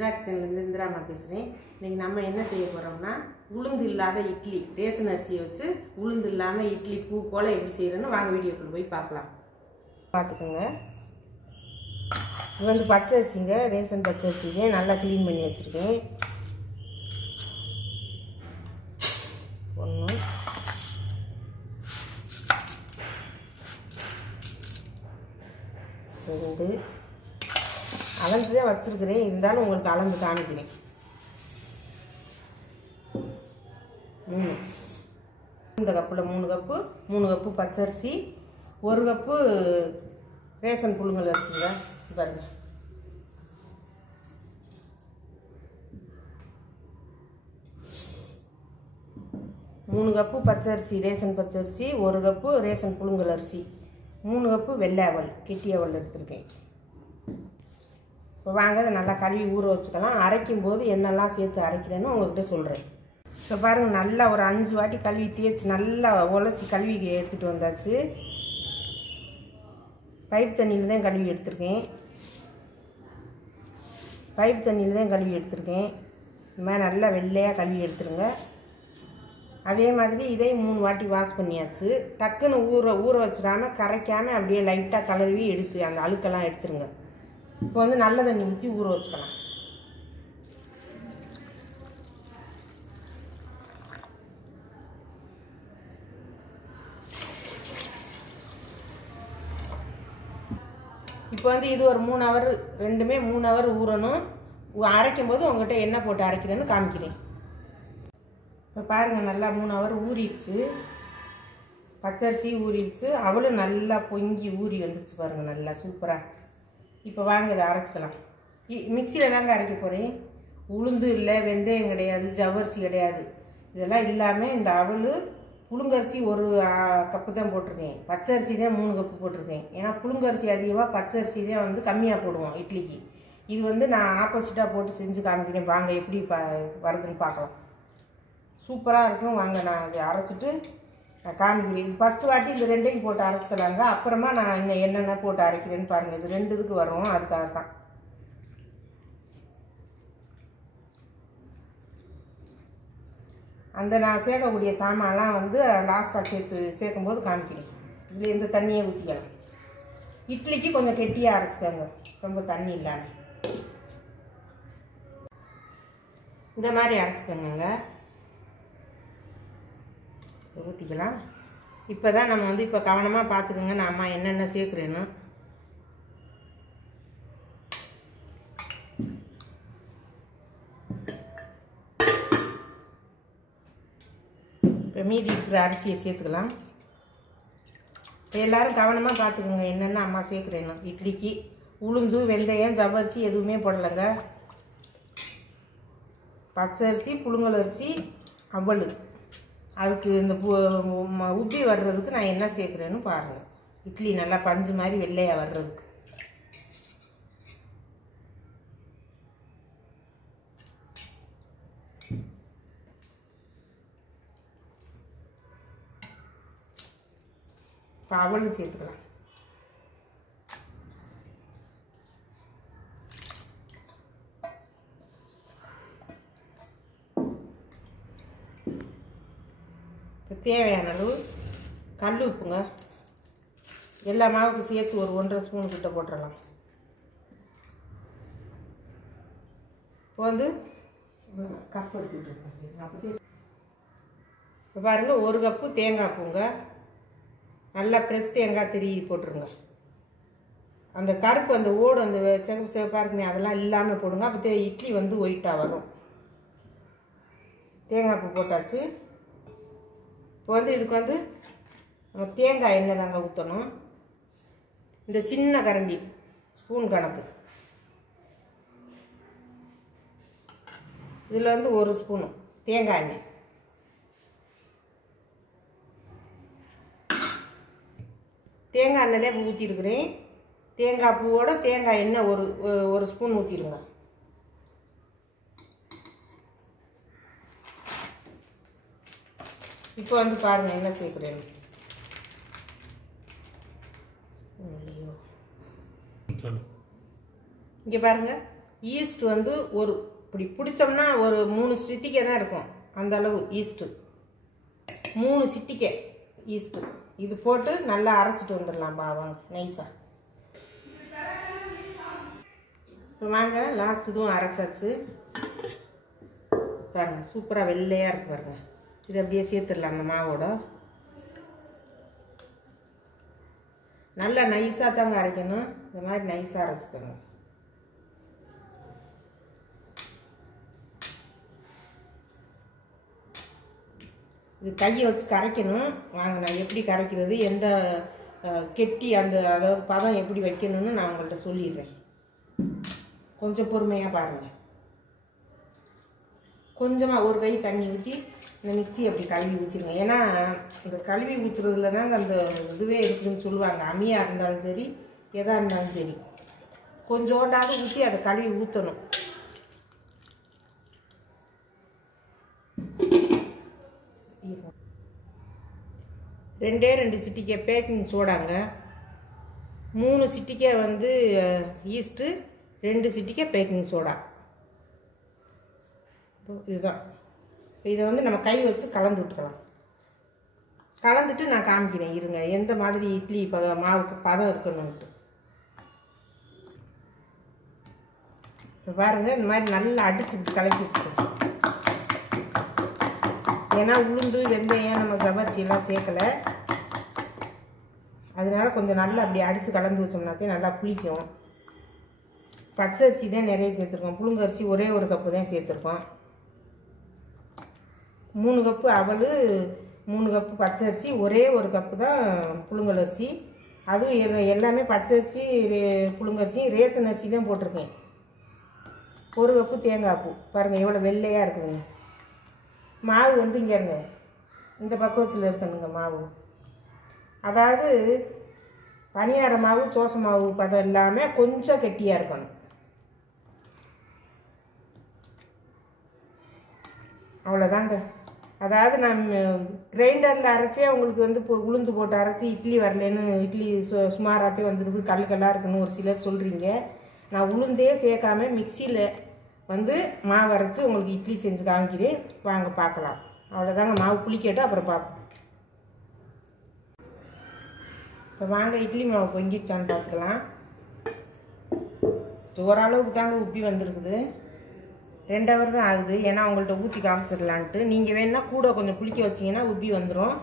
இந்திரா கிச்சன்லேருந்து இந்திராமா பேசுகிறேன். இன்றைக்கி நம்ம என்ன செய்ய போகிறோம்னா உளுந்து இல்லாத இட்லி, ரேஷன் அரிசியை வச்சு உளுந்து இல்லாமல் இட்லி பூ போல் எப்படி செய்கிறேன்னு வாங்க வீடியோக்குள்ளே போய் பார்க்கலாம். பார்த்துக்கோங்க, இது வந்து பச்சை அரிசிங்க, ரேஷன் பச்சை அரிசிங்க, நல்லா க்ளீன் பண்ணி வச்சுருக்கேன். 1 2 அளந்து தான் வச்சுருக்கிறேன், இருந்தாலும் உங்களுக்கு அளந்து காமிக்கிறேன். 3 இந்த கப்பில் 3 கப்பு, 3 கப்பு பச்சரிசி, 1 கப்பு ரேஷன் புழுங்கல் அரிசிங்க. பாருங்க, மூணு கப்பு பச்சரிசி ரேஷன் பச்சரிசி, 1 கப்பு ரேஷன் புழுங்கல் அரிசி, 3 கப்பு வெள்ளை அவல், கெட்டி அவல் எடுத்துருக்கேன். இப்போ வாங்க அதை நல்லா கழுவி ஊற வச்சுக்கலாம். அரைக்கும் போது என்னெல்லாம் சேர்த்து அரைக்கிறேன்னு உங்கள்கிட்ட சொல்கிறேன். இப்போ பாருங்கள், நல்லா ஒரு 5 வாட்டி கழுவி தேய்ச்சி நல்லா உலச்சி கழுவி எடுத்துகிட்டு வந்தாச்சு. பைப் தண்ணியில் தான் கழுவி எடுத்துருக்கேன். இந்த மாதிரி நல்லா வெள்ளையாக கழுவி எடுத்துருங்க. அதே மாதிரி இதே 3 வாட்டி வாஷ் பண்ணியாச்சு. டக்குன்னு ஊற வச்சிடாமல் கரைக்காமல் அப்படியே லைட்டாக கழுவி எடுத்து அந்த அழுக்கெல்லாம் எடுத்துருங்க. இப்போ வந்து நல்ல தண்ணி ஊற்றி ஊற வச்சுக்கலாம். இப்போ வந்து இது ஒரு 3 ஹவர், ரெண்டுமே 3 ஹவர் ஊறணும். அரைக்கும் போது உங்கள்கிட்ட எண்ணெய் போட்டு அரைக்கிறேன்னு காமிக்கிறேன். இப்போ பாருங்கள், நல்லா 3 ஹவர் ஊறிடுச்சு. பச்சரிசி ஊறிடுச்சு, அவளும் நல்லா பொங்கி ஊறி வந்துடுச்சு பாருங்கள், நல்லா சூப்பராக. இப்போ வாங்க இதை அரைச்சிக்கலாம். மிக்சியில் தாங்க அரைக்க போகிறேன். உளுந்து இல்லை, வெந்தயம் கிடையாது, ஜவ்வரிசி கிடையாது, இதெல்லாம் இல்லாமல் இந்த அவல் புழுங்கரிசி 1 கப்பு தான் போட்டிருக்கேன். பச்சரிசி தான் 3 கப்பு போட்டிருக்கேன். ஏன்னா புழுங்கரிசி அதிகமாக, பச்சரிசி தான் வந்து கம்மியாக போடுவோம் இட்லிக்கு. இது வந்து நான் ஆப்போசிட்டாக போட்டு செஞ்சு காமிக்கிறேன். வாங்க எப்படி வருதுன்னு பார்க்கலாம். சூப்பராக இருக்கும். வாங்க நான் அதை அரைச்சிட்டு நான் காமிக்கிறேன். இது ஃபஸ்ட்டு வாட்டி இந்த 2ஐயும் போட்டு அரைச்சிக்கலாங்க. அப்புறமா நான் இன்னும் என்னென்ன போட்டு அரைக்கிறேன்னு பாருங்கள். இது 2 இதுக்கு வரும், அதுக்காக தான். அந்த நான் சேர்க்கக்கூடிய சாமான்லாம் வந்து லாஸ்ட்டாக சேர்க்கும்போது காமிக்கிறேன். இதில் இந்த தண்ணியை ஊற்றிக்கலாம். இட்லிக்கு கொஞ்சம் கெட்டியாக அரைச்சிக்கோங்க, ரொம்ப தண்ணி இல்லாமல். இந்த மாதிரி அரைச்சிக்கோங்க, ஊற்றிக்கலாம். இப்போ தான் நம்ம வந்து இப்போ கவனமாக பார்த்துக்கோங்க, நான் அம்மா என்னென்ன சேர்க்குறேன்னு. இப்போ மீதி இருக்கிற அரிசியை சேர்த்துக்கலாம். இப்போ எல்லோரும் கவனமாக பார்த்துக்கோங்க என்னென்ன அம்மா சேர்க்குறேன்னு. இட்லிக்கு உளுந்து, வெந்தயம், ஜவ்வரிசி எதுவுமே போடலைங்க. பச்சரிசி, புழுங்கல் அரிசி, அவல். அதுக்கு இந்த உப்பி வர்றதுக்கு நான் என்ன சேர்க்குறேன்னு பாருங்கள். இட்லி நல்லா பஞ்சு மாதிரி வெள்ளையாக வர்றதுக்கு. இப்போ அவலும் சேர்த்துக்கலாம். தேவையான அளவு கல் உப்புங்க. எல்லா மாவுக்கு சேர்த்து ஒரு 1.5 ஸ்பூன் கிட்ட போட்டுடலாம். இப்போ வந்து கப் எடுத்துக்கிட்டு இப்போ பாருங்கள், 1 கப்பு தேங்காய் பூங்க, நல்லா ஃப்ரெஷ் தேங்காய் திருவி போட்டுருங்க. அந்த கருப்பு அந்த ஓடு அந்த சிவப்பு சிவப்பாக இருக்குமே அதெல்லாம் இல்லாமல் போடுங்க. அப்போ இட்லி வந்து ஒயிட்டாக வரும். தேங்காய் பூ போட்டாச்சு. இப்போ வந்து இதுக்கு வந்து நம்ம தேங்காய் எண்ணெய் தாங்க ஊற்றணும். இந்த சின்ன கரண்டி ஸ்பூன் கணக்கு, இதில் வந்து 1 ஸ்பூனு தேங்காய் எண்ணெய். தேங்காய் எண்ணெய் தான் ஊற்றிருக்கிறேன். தேங்காய் பூவோட தேங்காய் எண்ணெய் ஒரு ஸ்பூன் ஊற்றிடுங்க. இப்போ வந்து பாருங்கள் என்ன சேர்க்குறேன்னு. இங்கே பாருங்கள், ஈஸ்ட் வந்து ஒரு இப்படி பிடிச்சோம்னா ஒரு 3 சிட்டிக்கை தான் இருக்கும், அந்த அளவு ஈஸ்ட்டு. 3 சிட்டிக்கை ஈஸ்ட்டு. இது போட்டு நல்லா அரைச்சிட்டு வந்துடலாம் வாங்க நைஸாக. இப்போ வாங்க லாஸ்ட் இதுவும் அரைச்சாச்சு பாருங்கள், சூப்பராக வெள்ளையாக இருக்கு பாருங்கள். இது அப்படியே சேர்த்துடலாம் அந்த மாவோட. நல்லா நைஸாக தாங்க அரைக்கணும், இந்த மாதிரி நைஸாக அரைச்சிக்கணும். இது கையை வச்சு கரைக்கணும். வாங்க நான் எப்படி கரைக்கிறது, எந்த கெட்டி அந்த அதாவது பதம் எப்படி வைக்கணும்னு நான் உங்கள்கிட்ட சொல்லிடுறேன். கொஞ்சம் பொறுமையாக பாருங்கள். கொஞ்சமாக ஒரு கை தண்ணி ஊற்றி இந்த மிக்ஸி அப்படி கழுவி ஊற்றிடுங்க. ஏன்னா இந்த கழுவி ஊற்றுறதுல தாங்க அந்த இதுவே இருக்குதுன்னு சொல்லுவாங்க. அம்மியாக இருந்தாலும் சரி எதாக இருந்தாலும் சரி கொஞ்சோண்டாவது ஊற்றி அதை கழுவி ஊற்றணும். ரெண்டே 2 சிட்டிக்கை பேக்கிங் சோடாங்க, 3 சிட்டிக்கை வந்து ஈஸ்ட்டு, 2 சிட்டிக்கை பேக்கிங் சோடா. இதுதான். இதை வந்து நம்ம கை வச்சு கலந்து விட்டுக்கலாம். கலந்துட்டு நான் காமிக்கிறேன் இருங்க, எந்த மாதிரி இட்லி மாவுக்கு பதம் இருக்கணும்ட்டு. இப்போ பாருங்கள், இந்த மாதிரி நல்லா அடிச்சு கலக்கி விட்டுருக்கோம். ஏன்னா உளுந்து வெந்தயம் நம்ம ஜவ்வரிசியெல்லாம் சேர்க்கலை, அதனால கொஞ்சம் நல்லா அப்படி அடித்து கலந்து வச்சோம்னாத்தே நல்லா புளிக்கும். பச்சரிசி தான் நிறைய சேர்த்துருக்கோம், புழுங்கரிசி ஒரே 1 கப்பு தான் சேர்த்துருக்கோம். 3 கப்பு அவல், 3 கப்பு பச்சரிசி, ஒரே 1 கப்பு தான் புழுங்கலரிசி. அதுவும் எல்லாமே பச்சரிசி புழுங்கரிசி ரேஷன் அரிசி தான் போட்டிருக்கேன். 1 கப்பு தேங்காய் பூ. பாருங்கள் எவ்வளோ வெள்ளையாக இருக்குதுங்க. மாவு வந்து இங்கே இருங்க, இந்த பக்குவத்தில் இருக்கணுங்க மாவு. அதாவது பனியார மாவு தோசை மாவு பதம் இல்லாமல் கொஞ்சம் கெட்டியாக இருக்கணும். அவ்வளோதாங்க. அதாவது நான் கிரைண்டரில் அரைச்சே உங்களுக்கு வந்து இப்போ உளுந்து போட்டு அரைச்சி இட்லி வரலன்னு, இட்லி சுமாராகத்தே வந்துருக்கு, கல்லாக இருக்குன்னு ஒரு சிலர் சொல்கிறீங்க. நான் உளுந்தே சேர்க்காம மிக்சியில் வந்து மாவு அரைச்சி உங்களுக்கு இட்லி செஞ்சு காமிக்கிறேன், வாங்க பார்க்கலாம். அவ்வளோதாங்க, மாவு புளிக்கட்டும், அப்புறம் பார்ப்போம். இப்போ வாங்க இட்லி மாவு பொங்கிச்சான்னு பார்த்துக்கலாம். ஓரளவுக்கு தாங்க உப்பி வந்திருக்குது, 2 ஹவர் தான் ஆகுது. ஏன்னா உங்கள்கிட்ட ஊற்றி காமிச்சிடலான்ட்டு. நீங்கள் வேணுன்னா கூட கொஞ்சம் புளிக்க வச்சிங்கன்னா உப்பி வந்துடும்.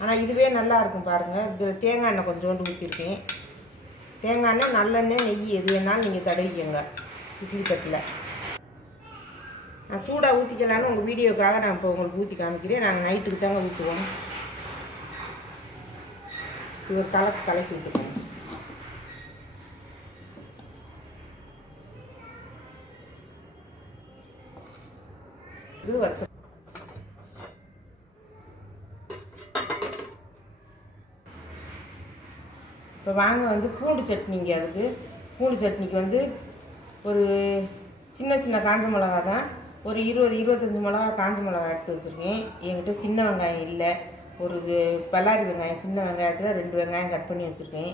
ஆனால் இதுவே நல்லாயிருக்கும் பாருங்கள். இது தேங்காய் எண்ணெய் கொஞ்சோண்டு ஊற்றிருக்கேன். தேங்காய் எண்ணெய், நல்லெண்ணெய், நெய் எது வேணாலும் நீங்கள் தடவிக்கோங்க இட்லி தட்டில். நான் சூடாக ஊற்றிக்கலான்னு உங்கள் வீடியோக்காக நான் இப்போ உங்களுக்கு ஊற்றி காமிக்கிறேன். நாங்கள் நைட்டுக்கு தாங்க ஊற்றுவோம். இது கலக்கி விட்டுக்கோங்க. இது வச்ச இப்போ வாங்க வந்து பூண்டு சட்னிங்க. அதுக்கு பூண்டு சட்னிக்கு வந்து ஒரு சின்ன சின்ன காஞ்ச மிளகா தான், ஒரு 20-25 மிளகா காஞ்ச மிளகா எடுத்து வச்சுருக்கேன். என்கிட்ட சின்ன வெங்காயம் இல்லை, ஒரு பல்லாரி வெங்காயம் சின்ன வெங்காயத்தில் 2 வெங்காயம் கட் பண்ணி வச்சுருக்கேன்.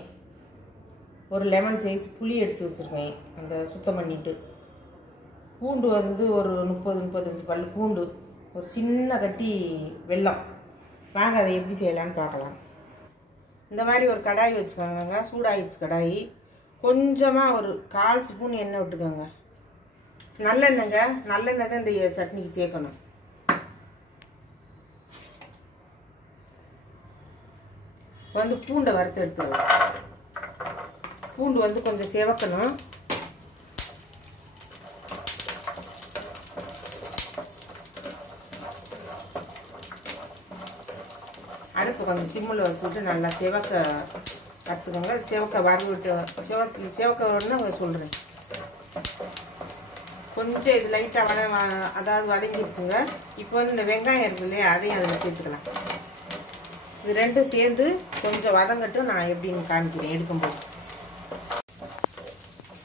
ஒரு லெமன் சைஸ் புளி எடுத்து வச்சுருக்கேன், அந்த சுத்தம் பண்ணிவிட்டு. பூண்டு வந்து ஒரு 30-35 பல் பூண்டு, ஒரு சின்ன கட்டி வெல்லம். வாங்க அதை எப்படி செய்யலான்னு பார்க்கலாம். இந்த மாதிரி ஒரு கடாய் வச்சுக்கோங்க, சூடாகிடுச்சு கடாய். கொஞ்சமாக ஒரு 1/4 ஸ்பூன் எண்ணெய் விட்டுக்கோங்க. நல்லெண்ணெய்ங்க, நல்லெண்ணெய் தான் இந்த சட்னிக்கு சேர்க்கணும். வந்து பூண்டை வறுத்து எடுத்துக்கலாம். பூண்டு வந்து கொஞ்சம் செவக்கணும். அடுப்பு கொஞ்சம் சிம்மில் வச்சுட்டு நல்லா செவக்க கற்றுக்கோங்க. செவக்க வறுவிட்டு செவக்கணும்னு சொல்கிறேன். கொஞ்சம் இது லைட்டாக அதாவது வதங்கிடுச்சுங்க. இப்போ வந்து இந்த வெங்காயம் இருக்கு இல்லையா, அதையும் அதில் சேர்த்துக்கலாம். இது ரெண்டும் சேர்ந்து கொஞ்சம் வதங்கட்டும், நான் எப்படின்னு காமிக்கிறேன் எடுக்கும்போது.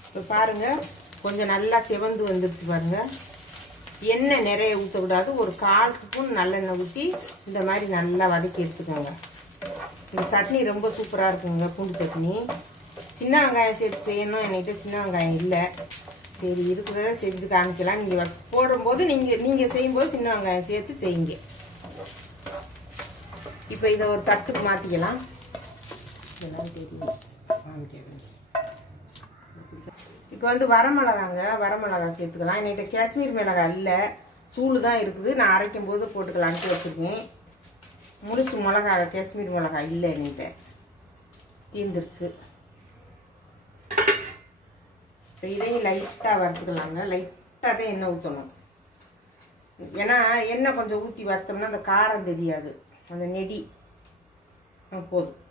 இப்போ பாருங்கள், கொஞ்சம் நல்லா செவந்து வந்துடுச்சு பாருங்கள். எண்ணெய் நிறைய ஊற்றக்கூடாது, ஒரு 1/4 ஸ்பூன் நல்லெண்ணெய் ஊற்றி இந்த மாதிரி நல்லா வதக்கி எடுத்துக்கோங்க. இந்த சட்னி ரொம்ப சூப்பராக இருக்குங்க, பூண்டு சட்னி. சின்ன வெங்காயம் சேர்த்து செய்யணும், என்கிட்ட சின்ன வெங்காயம் இல்லை, சரி இருக்கிறத செஞ்சு காமிக்கலாம். நீங்கள் போடும்போது நீங்கள் செய்யும்போது சின்ன வெங்காயம் சேர்த்து செய்யுங்க. இப்போ இதை ஒரு தட்டுக்கு மாற்றிக்கலாம். இதெல்லாம் தெரியும் காமிக்க. இப்போ வந்து வரமிளகா சேர்த்துக்கலாம். என்கிட்ட காஷ்மீர் மிளகாய் இல்லை, தூள் தான் இருக்குது. நான் அரைக்கும் போது போட்டுக்கலான்ட்டு வச்சுருக்கேன். முழுசு மிளகா காஷ்மீர் மிளகாய் இல்லை, என்கிட்ட தீர்ந்துருச்சு. இப்போ இதையும் லைட்டாக வறுத்துக்கலாங்க. லைட்டாக தான் எண்ணெய் ஊற்றணும். ஏன்னா எண்ணெய் கொஞ்சம் ஊற்றி வறுத்தோம்னா அந்த காரம் தெரியாது, அந்த நெடி போதும்.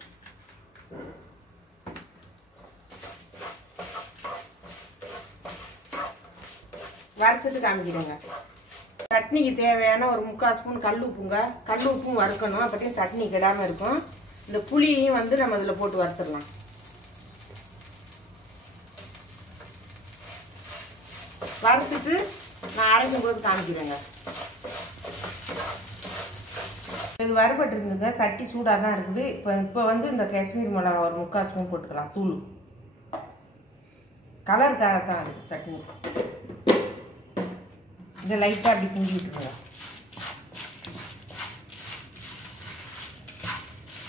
வறுத்துட்டு காமிக்கிறேங்க. சட்னிக்கு தேவையான ஒரு 3/4 ஸ்பூன் கல் உப்புங்க. கல் உப்பும் வறுக்கணும், அப்போதையும் சட்னி கெடாமல் இருக்கும். இந்த புளியையும் வந்து நம்ம இதில் போட்டு வறுத்துடலாம். வறுத்துட்டு நான் அரைக்கும் போது காமிக்கிறேங்க. இது வறுபட்டு இருந்துங்க, சட்டி சூடாக தான் இருக்குது. இப்போ வந்து இந்த காஷ்மீர் மிளகா ஒரு 3/4 ஸ்பூன் போட்டுக்கலாம். தூள் கலருக்காகத்தான் இருக்குது சட்னி. இதை லைட்டாக அப்படி கிண்டி விட்டுருங்க.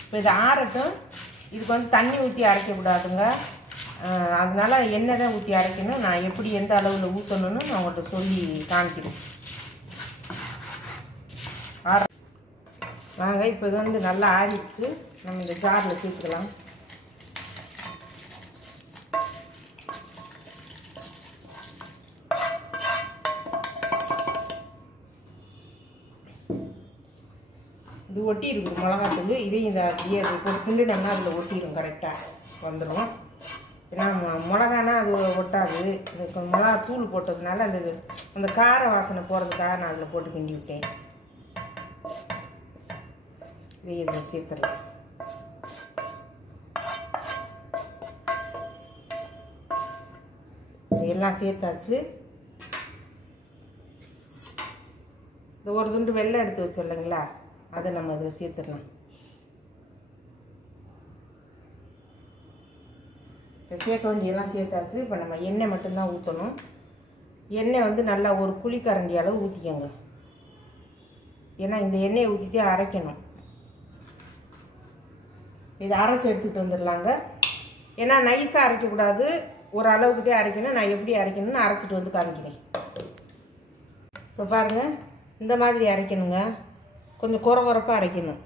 இப்போ இது ஆறட்டும். இதுக்கு வந்து தண்ணி ஊற்றி அரைக்கக்கூடாதுங்க. அதனால எண்ணெய் தான் ஊற்றி அரைக்கணும். நான் எப்படி எந்த அளவில் ஊற்றணும்னு நான் உங்கள்கிட்ட சொல்லி காமிக்கிறேன். வாங்க, இப்போ இது வந்து நல்லா ஆறிடுச்சு. நம்ம இந்த ஜாரில் சேர்த்துக்கலாம். இது ஒட்டி இருக்குது மிளகாத்தூள். இதையும் இந்த ஒரு கிண்டுனோம்னா அதில் ஒட்டிடும், கரெக்டாக வந்துடும். ஏன்னா மிளகானா அது ஒட்டாது. இதுக்கு மிளகாத்தூள் போட்டதுனால அந்த கார வாசனை போகிறதுக்காக நான் அதில் போட்டு கிண்டி விட்டேன். இதை சேர்த்துடலாம். எல்லாம் சேர்த்தாச்சு. இந்த ஒரு துண்டு வெள்ளை எடுத்து வச்சோம் இல்லைங்களா, அதை நம்ம அதில் சேர்த்துடலாம். இப்போ சேர்க்க வேண்டியெல்லாம் சேர்த்தாச்சு. இப்போ நம்ம எண்ணெய் மட்டும்தான் ஊற்றணும். எண்ணெய் வந்து நல்லா ஒரு குழிக்கரண்டி அளவு ஊற்றிக்கோங்க. ஏன்னா இந்த எண்ணெயை ஊற்றிட்டே அரைக்கணும். இதை அரைச்சி எடுத்துகிட்டு வந்துடலாங்க. ஏன்னா நைஸாக அரைக்கக்கூடாது, ஒரு அளவுக்கு தான் அரைக்கணும். நான் எப்படி அரைக்கணும்னு அரைச்சிட்டு வந்து காமிக்கிறேன். இப்போ பாருங்கள், இந்த மாதிரி அரைக்கணுங்க. கொஞ்சம் குறப்பாக அரைக்கணும்.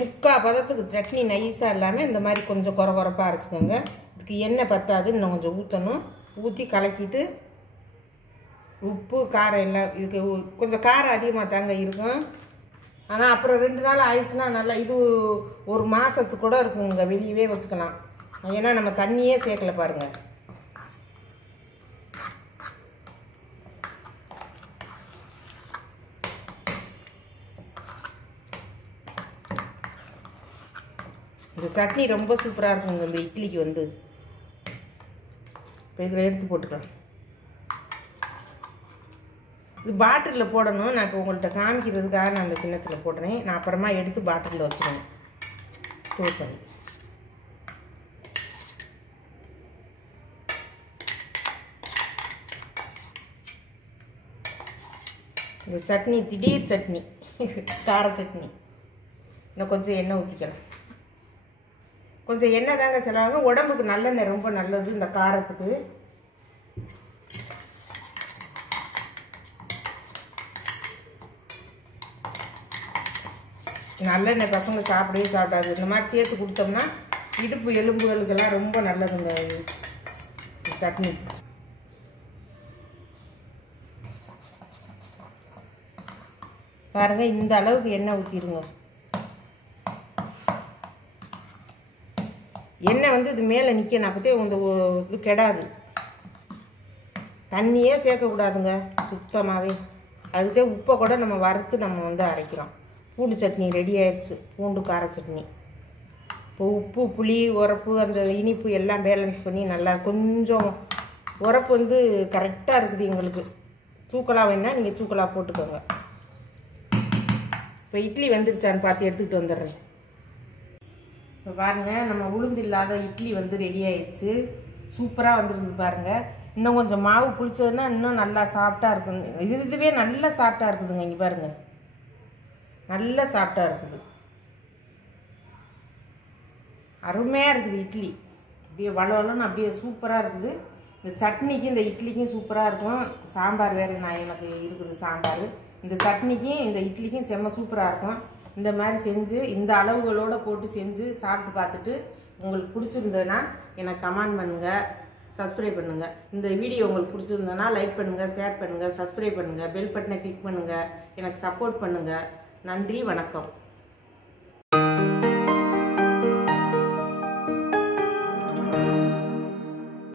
முக்கால் பதத்துக்கு சட்னி நைஸாக இல்லாமல் இந்த மாதிரி கொஞ்சம் குறப்பாக அரைச்சிக்கோங்க. இதுக்கு எண்ணெய் பத்தாது, இன்னும் கொஞ்சம் ஊற்றணும். ஊற்றி கலக்கிட்டு உப்பு காரம் எல்லாம் இதுக்கு கொஞ்சம் காரம் அதிகமாக தாங்க இருக்கும். ஆனால் அப்புறம் 2 நாள் ஆயிடுச்சுன்னா நல்லா இது ஒரு மாதத்துக்கு கூட இருக்குங்க, வெளியவே வச்சுக்கலாம். ஏன்னா நம்ம தண்ணியே சேர்க்கல பாருங்கள். இந்த சட்னி ரொம்ப சூப்பராக இருக்குங்க இந்த இட்லிக்கு வந்து. இப்போ இதில் எடுத்து போட்டுக்கலாம். இது பாட்டிலில் போடணும். நான் இப்போ உங்கள்கிட்ட காமிக்கிறதுக்காக நான் அந்த கிண்ணத்தில் போடுறேன். நான் அப்புறமா எடுத்து பாட்டிலில் வச்சுருவேன், ஸ்டோர் பண்ணி. இந்த சட்னி திடீர் சட்னி, கார சட்னி. இன்னும் கொஞ்சம் எண்ணெய் ஊற்றிக்கிறேன். கொஞ்சம் எண்ணெய் தாங்க செலவாங்க. உடம்புக்கு நல்லெண்ணெய் ரொம்ப நல்லது இந்த காரத்துக்கு. நல்லெண்ணெய் பசங்க சாப்பிடவே சாப்பிடாது. இந்த மாதிரி சேர்த்து கொடுத்தோம்னா இடுப்பு எலும்புகளுக்கெல்லாம் ரொம்ப நல்லதுங்க சட்னி. பாருங்க, இந்த அளவுக்கு எண்ணெய் ஊற்றிடுங்க. எண்ணெய் வந்து இது மேலே நிற்கணும், அப்போதே இந்த இது கெடாது. தண்ணியே சேர்க்கக்கூடாதுங்க சுத்தமாகவே. அதுக்கே உப்பை கூட நம்ம வறுத்து நம்ம வந்து அரைக்கிறோம். பூண்டு சட்னி ரெடி ஆயிடுச்சு, பூண்டு கார சட்னி. இப்போ உப்பு புளி உரப்பு அந்த இனிப்பு எல்லாம் பேலன்ஸ் பண்ணி நல்லா கொஞ்சம் உரப்பு வந்து கரெக்டாக இருக்குது எங்களுக்கு. தூக்கலாக வேணால் நீங்கள் தூக்கலாக போட்டுக்கோங்க. இப்போ இட்லி வந்துருச்சான்னு பார்த்து எடுத்துக்கிட்டு வந்துடுறேன். இப்போ பாருங்கள், நம்ம உளுந்து இல்லாத இட்லி வந்து ரெடி ஆயிடுச்சு. சூப்பராக வந்துருக்குது பாருங்கள். இன்னும் கொஞ்சம் மாவு புளிச்சதுன்னா இன்னும் நல்லா சாஃப்டாக இருக்குங்க. இதுவே நல்லா சாஃப்டாக இருக்குதுங்க. இங்கே பாருங்கள், நல்லா சாஃப்டாக இருக்குது, அருமையாக இருக்குது. இட்லி அப்படியே வளவலன்னு அப்படியே சூப்பராக இருக்குது. இந்த சட்னிக்கும் இந்த இட்லிக்கும் சூப்பராக இருக்கும். சாம்பார் வேறு எனக்கு இருக்குது சாம்பார். இந்த சட்னிக்கும் இந்த இட்லிக்கும் செம்ம சூப்பராக இருக்கும். இந்த மாதிரி செஞ்சு இந்த அளவுகளோடு போட்டு செஞ்சு சாப்பிட்டு பார்த்துட்டு உங்களுக்கு பிடிச்சிருந்ததுன்னா எனக்கு கமெண்ட் பண்ணுங்கள், சப்ஸ்கிரைப் பண்ணுங்கள். இந்த வீடியோ உங்களுக்கு பிடிச்சிருந்ததுன்னா லைக் பண்ணுங்கள், ஷேர் பண்ணுங்கள், சப்ஸ்கிரைப் பண்ணுங்கள், பெல் பட்டனை கிளிக் பண்ணுங்கள், எனக்கு சப்போர்ட் பண்ணுங்கள். நன்றி, வணக்கம்.